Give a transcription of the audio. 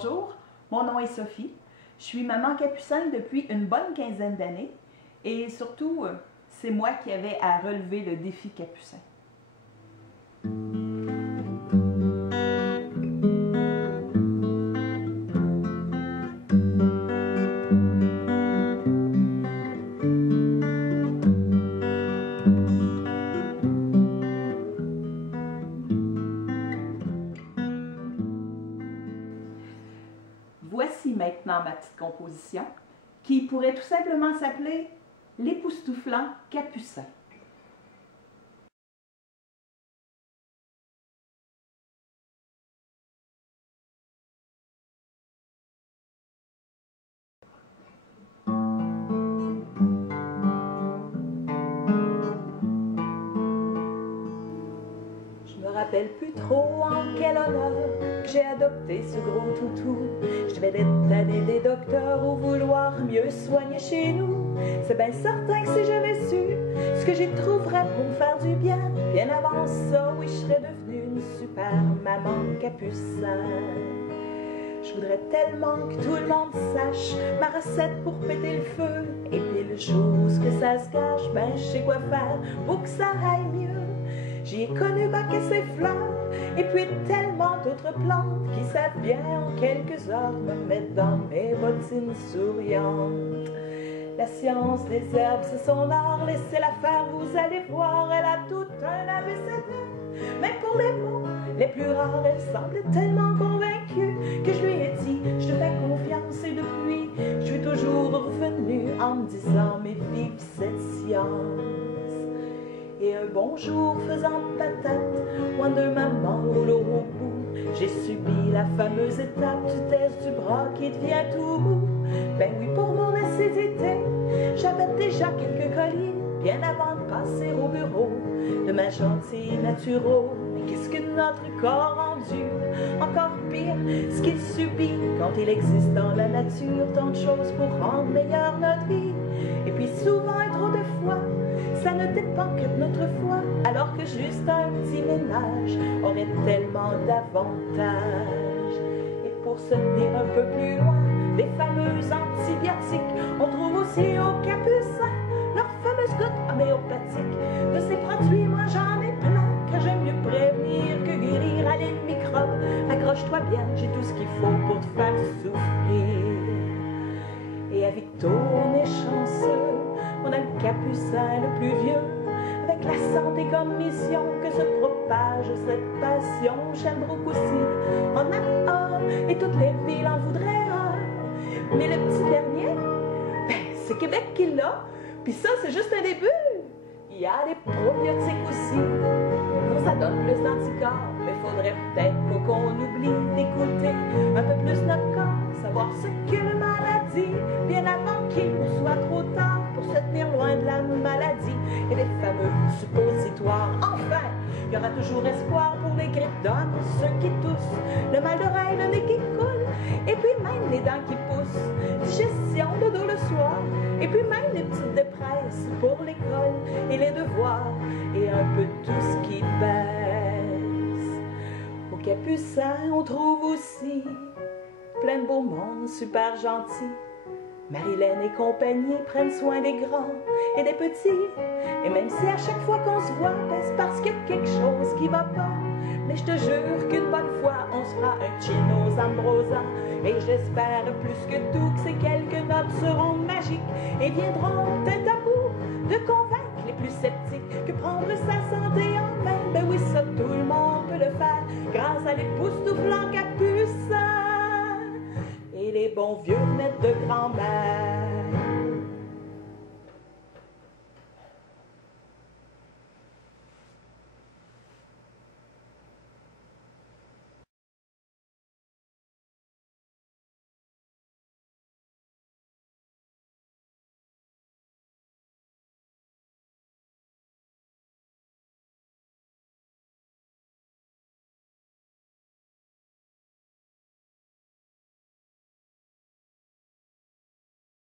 Bonjour, mon nom est Sophie. Je suis maman capucin depuis une bonne quinzaine d'années et surtout, c'est moi qui avais à relever le défi capucin. Voici maintenant ma petite composition qui pourrait tout simplement s'appeler l'époustouflant capucin. Je me rappelle plus trop en quel honneur que j'ai adopté ce gros toutou. Je devais être tannée des docteurs ou vouloir mieux soigner chez nous. C'est bien certain que si j'avais su ce que j'y trouverais pour me faire du bien, bien avant ça, oui, je serais devenue une super maman capucin. Je voudrais tellement que tout le monde sache ma recette pour péter le feu. Et puis le jour que ça se cache, ben je sais quoi faire pour que ça aille mieux. J'y ai connu bac et ses fleurs, et puis tellement d'autres plantes qui savent bien en quelques heures me mettre dans mes bottines souriantes. La science des herbes, c'est son art, laissez-la faire, vous allez voir, elle a tout un abécédaire. Mais pour les mots les plus rares, elle semble tellement convaincue que je lui ai dit, je te fais confiance, et depuis, je suis toujours revenue en me disant, mais vive cette science. Et un bon jour faisant patate, Wonder Maman roule au bout. J'ai subi la fameuse étape du test du bras qui devient tout mou. Ben oui, pour mon acidité, j'avais déjà quelques colis, bien avant de passer au bureau de ma gentille naturo. Mais qu'est-ce que notre corps endure? Encore pire, ce qu'il subit quand il existe dans la nature tant de choses pour rendre meilleure notre vie. Et puis souvent et trop de fois, ça ne dépend que de notre foi, alors que juste un petit ménage aurait tellement d'avantages. Et pour se tenir un peu plus loin des fameux antibiotiques, on trouve aussi au capucin leur fameuse goutte homéopathique. De ces produits, moi j'en ai plein, car j'aime mieux prévenir que guérir. Allez le microbe, accroche-toi bien, j'ai tout ce qu'il faut pour te faire souffrir. Et à vite tourner chanceux, on a le capucin le plus vieux, avec la santé comme mission que se propage cette passion. Sherbrooke aussi en a un, et toutes les villes en voudraient un. Mais le petit dernier, ben, c'est Québec qui l'a, puis ça c'est juste un début. Il y a les probiotiques aussi, non, ça donne plus d'anticorps, mais faudrait peut-être pas qu'on oublie d'écouter un peu plus notre corps, savoir ce qu'est la maladie, bien avant qu'il ne soit trop tard pour se tenir loin de la maladie et les fameux suppositoires. Enfin, il y aura toujours espoir pour les grippes d'hommes, ceux qui toussent, le mal d'oreille, le nez qui coule, et puis même les dents qui poussent, digestion de dos le soir, et puis même les petites dépresses pour l'école et les devoirs, et un peu tout ce qui baisse. Au capucin, on trouve aussi plein de beaux mondes super gentils. Marilyn et compagnie prennent soin des grands et des petits. Et même si à chaque fois qu'on se voit, ben c'est parce qu'il y a quelque chose qui va pas. Mais je te jure qu'une bonne fois, on se fera un chino Zambrosa. Et j'espère plus que tout que ces quelques notes seront magiques et viendront tête à bout de convaincre